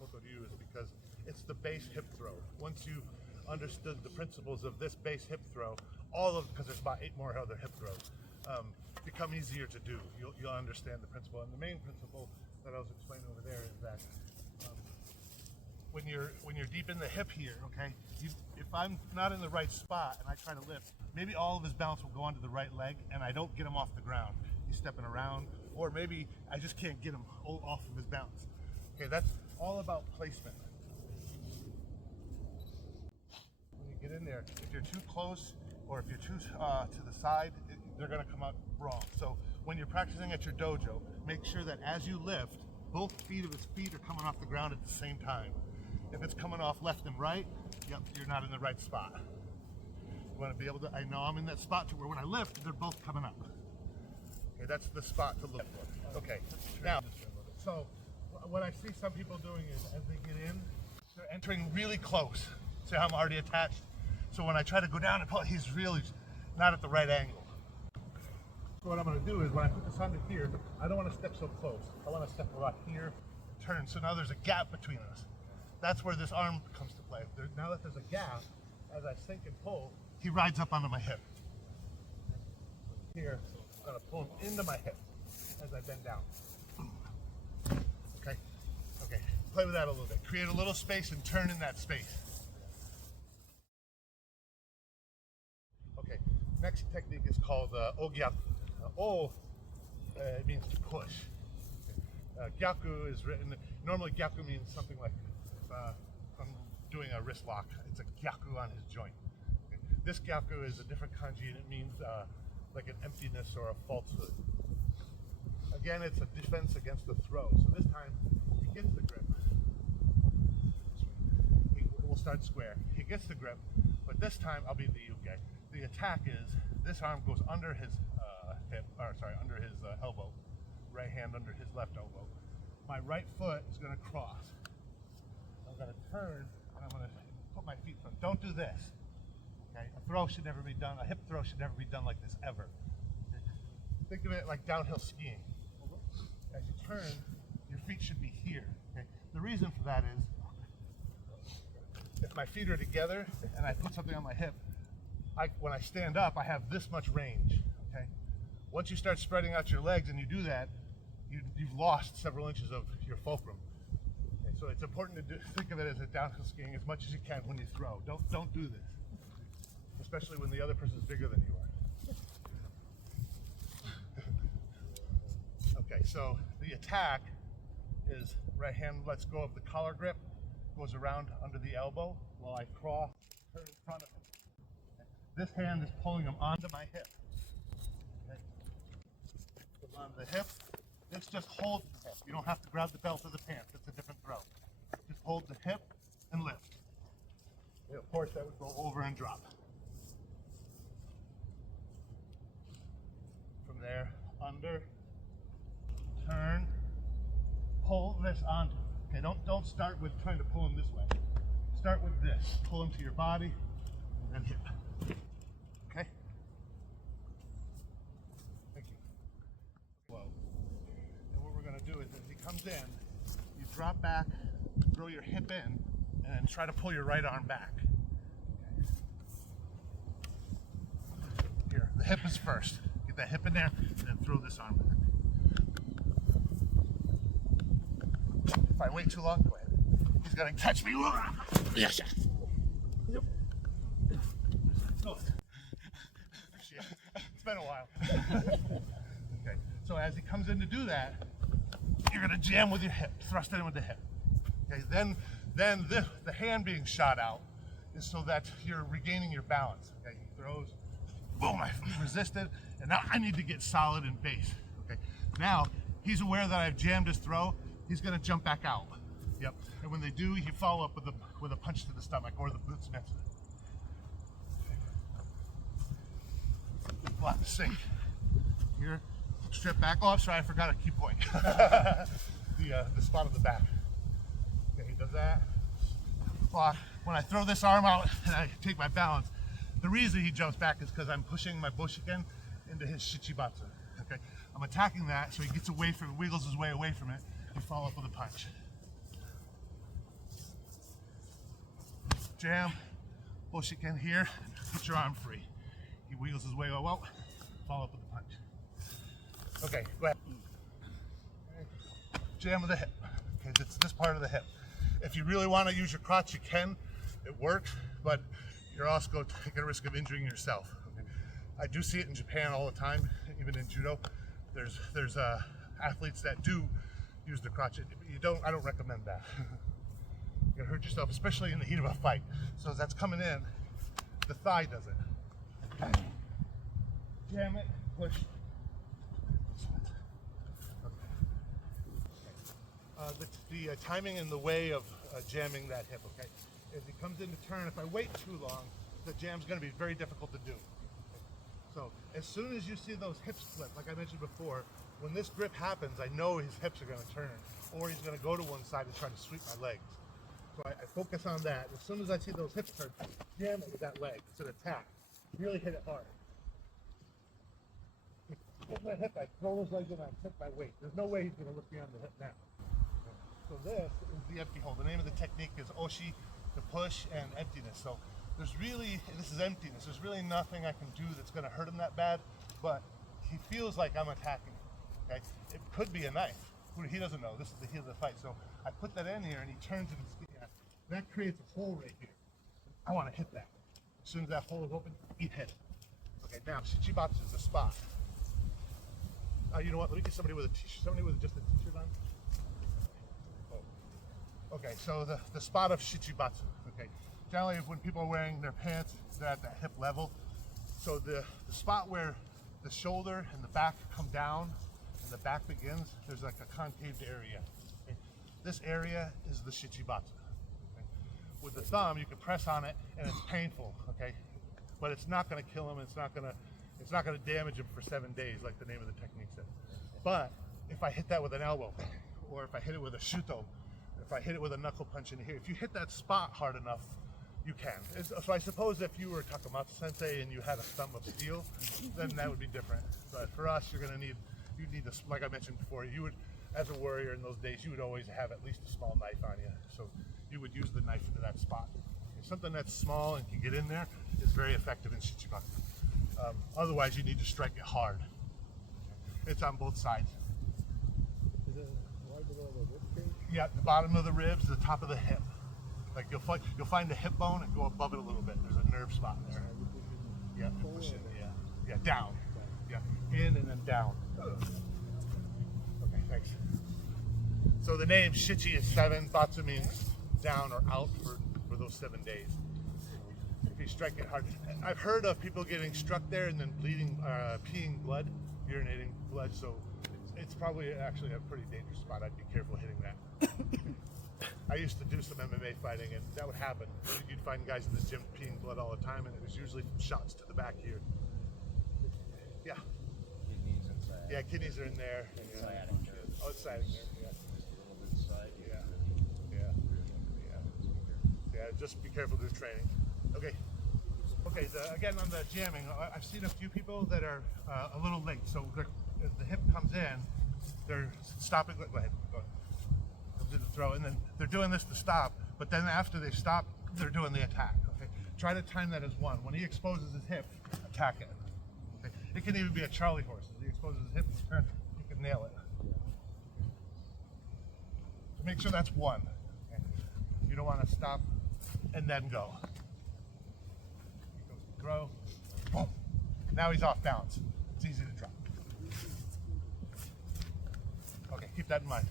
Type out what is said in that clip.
Koto Ryu is because it's the base hip throw. Once you understood the principles of this base hip throw, because there's about 8 more other hip throws, become easier to do. You'll understand the principle. And the main principle that I was explaining over there is that when you're deep in the hip here, okay, if I'm not in the right spot and I try to lift, maybe all of his balance will go onto the right leg and I don't get him off the ground. He's stepping around, or maybe I just can't get him off of his balance. Okay, that's all about placement. When you get in there, if you're too close or if you're too to the side, they're gonna come out wrong. So when you're practicing at your dojo, make sure that as you lift, both feet of his feet are coming off the ground at the same time. If it's coming off left and right, yep, you're not in the right spot. You want to be able to, I know I'm in that spot to where when I lift, they're both coming up. Okay, that's the spot to look for. Okay, now, so what I see some people doing is as they get in, they're entering really close. See how I'm already attached? So when I try to go down and pull, he's really not at the right angle. So what I'm going to do is when I put this under here, I don't want to step so close. I want to step about here, turn. So now there's a gap between us. That's where this arm comes to play. Now that there's a gap, as I sink and pull, he rides up onto my hip. Here, I'm going to pull him into my hip as I bend down. Okay, okay. Play with that a little bit. Create a little space and turn in that space. Okay, next technique is called Ogyaku. It means to push. Gyaku is written, normally Gyaku means something like I'm doing a wrist lock. It's a Gyaku on his joint. Okay. This Gyaku is a different kanji and it means like an emptiness or a falsehood. Again, it's a defense against the throw. So this time he gets the grip. We'll start square. He gets the grip, but this time I'll be the yuke. The attack is this arm goes under his under his elbow, right hand under his left elbow. My right foot is going to cross. I'm going to turn and I'm going to put my feet front. Don't do this. Okay, a throw should never be done. A hip throw should never be done like this ever. Think of it like downhill skiing. As you turn, your feet should be here. Okay? The reason for that is if my feet are together and I put something on my hip, when I stand up, I have this much range. Okay. Once you start spreading out your legs and you do that, you've lost several inches of your fulcrum. Okay, so it's important to think of it as a downhill skiing as much as you can when you throw. Don't do this, especially when the other person's bigger than you are. Okay, so the attack is right hand lets go of the collar grip, goes around under the elbow while I cross, turn in front of him. Okay. This hand is pulling him onto my hip. On the hip, this just holds the hip. You don't have to grab the belt of the pants. It's a different throw. Just hold the hip and lift. And of course, that would go over and drop. From there, under, turn, pull this onto. Okay, don't start with trying to pull him this way. Start with this. Pull him to your body, and then hip. Okay. Do is as he comes in, you drop back, throw your hip in, and then try to pull your right arm back. Okay. Here, the hip is first. Get that hip in there, and then throw this arm back. If I wait too long, go ahead. He's gonna catch me. Yes. Yep. Oh. It's been a while. Okay. So as he comes in to do that, you're going to jam with your hip, thrust it in with the hip. Okay, then the hand being shot out is so that you're regaining your balance. Okay, he throws, boom, I resisted, and now I need to get solid in base. Okay, now he's aware that I've jammed his throw. He's going to jump back out. Yep, and when they do, you follow up with a punch to the stomach or the boots next to it. Block the sink. Here. Strip back. Oh, I'm sorry, I forgot a key point. the spot of the back. Okay, he does that. Block. When I throw this arm out and I take my balance, the reason he jumps back is because I'm pushing my Bujinkan into his shichibatsu. Okay, I'm attacking that so he gets away from it, wiggles his way away from it, and follow up with a punch. jam, Bujinkan here, put your arm free. He wiggles his way out, follow up with the punch. Okay, go ahead. Jam of the hip. Okay, it's this part of the hip. If you really want to use your crotch, you can. It works, but you're also taking a risk of injuring yourself. Okay? I do see it in Japan all the time, even in judo. There's athletes that do use the crotch. I don't recommend that. You're gonna hurt yourself, especially in the heat of a fight. So as that's coming in, the thigh does it. Jam it, push. The timing and the way of jamming that hip, okay? As he comes in to turn, if I wait too long, the jam's gonna be very difficult to do. Okay? So as soon as you see those hips flip, like I mentioned before, when this grip happens, I know his hips are gonna turn, or he's gonna go to one side and try to sweep my legs. So I focus on that. As soon as I see those hips turn, jam it with that leg. It's an attack. Really hit it hard. With my hip, I throw those legs and I tip my weight. There's no way he's gonna look beyond the hip now. So this is the empty hold. The name of the technique is oshi, to push, and emptiness. So this is emptiness. There's really nothing I can do that's gonna hurt him that bad, but he feels like I'm attacking him, okay? It could be a knife. He doesn't know. This is the heat of the fight. So I put that in here and he turns and that creates a hole right here. I wanna hit that. As soon as that hole is open, he'd hit it. Okay, now Shichibatsu is the spot. You know what, let me get somebody with just a t-shirt on. Okay, so the spot of Shichibatsu, okay. Generally when people are wearing their pants, they're at that hip level. So the spot where the shoulder and the back come down and the back begins, there's like a concaved area. Okay? This area is the Shichibatsu. Okay? With the thumb, you can press on it and it's painful, okay? But it's not gonna kill him, it's not gonna damage him for 7 days like the name of the technique says. But if I hit that with an elbow, or if I hit it with a shuto, if I hit it with a knuckle punch in here, if you hit that spot hard enough, you can. So I suppose if you were Takamatsu sensei and you had a thumb of steel, then that would be different. But for us, you'd need this, like I mentioned before, you would, as a warrior in those days, you would always have at least a small knife on you. So you would use the knife into that spot. Something that's small and can get in there is very effective in Shichibatsu. Otherwise, you need to strike it hard. It's on both sides. Is it right below the rib cage? Yeah, the bottom of the ribs, the top of the hip. Like you'll find the hip bone and go above it a little bit. There's a nerve spot there. Yeah, push it. Yeah, down. Yeah, in and then down. Okay, thanks. So the name Shichi is 7. Batsu means down or out for those 7 days. If you strike it hard, I've heard of people getting struck there and then bleeding, peeing blood, urinating blood. So it's probably actually a pretty dangerous spot. I'd be careful hitting that. I used to do some MMA fighting, and that would happen. You'd find guys in the gym peeing blood all the time, and it was usually shots to the back here. Yeah. Kidneys inside. Yeah, kidneys are in there. Sciatic nerve. Oh, it's sciatic nerve. Yeah. Just a little bit inside. Yeah, just be careful with training. Okay. Okay, again on the jamming, I've seen a few people that are a little late. So as the hip comes in, they're stopping. Go ahead. Comes in the throw, and then they're doing this to stop. But then after they stop, they're doing the attack. Okay. Try to time that as one. When he exposes his hip, attack it. Okay. It can even be a Charlie horse. As he exposes his hip, you can nail it. So make sure that's one. Okay. You don't want to stop and then go. He goes to throw. Boom. Now he's off balance. It's easy to drop. Okay, keep that in mind.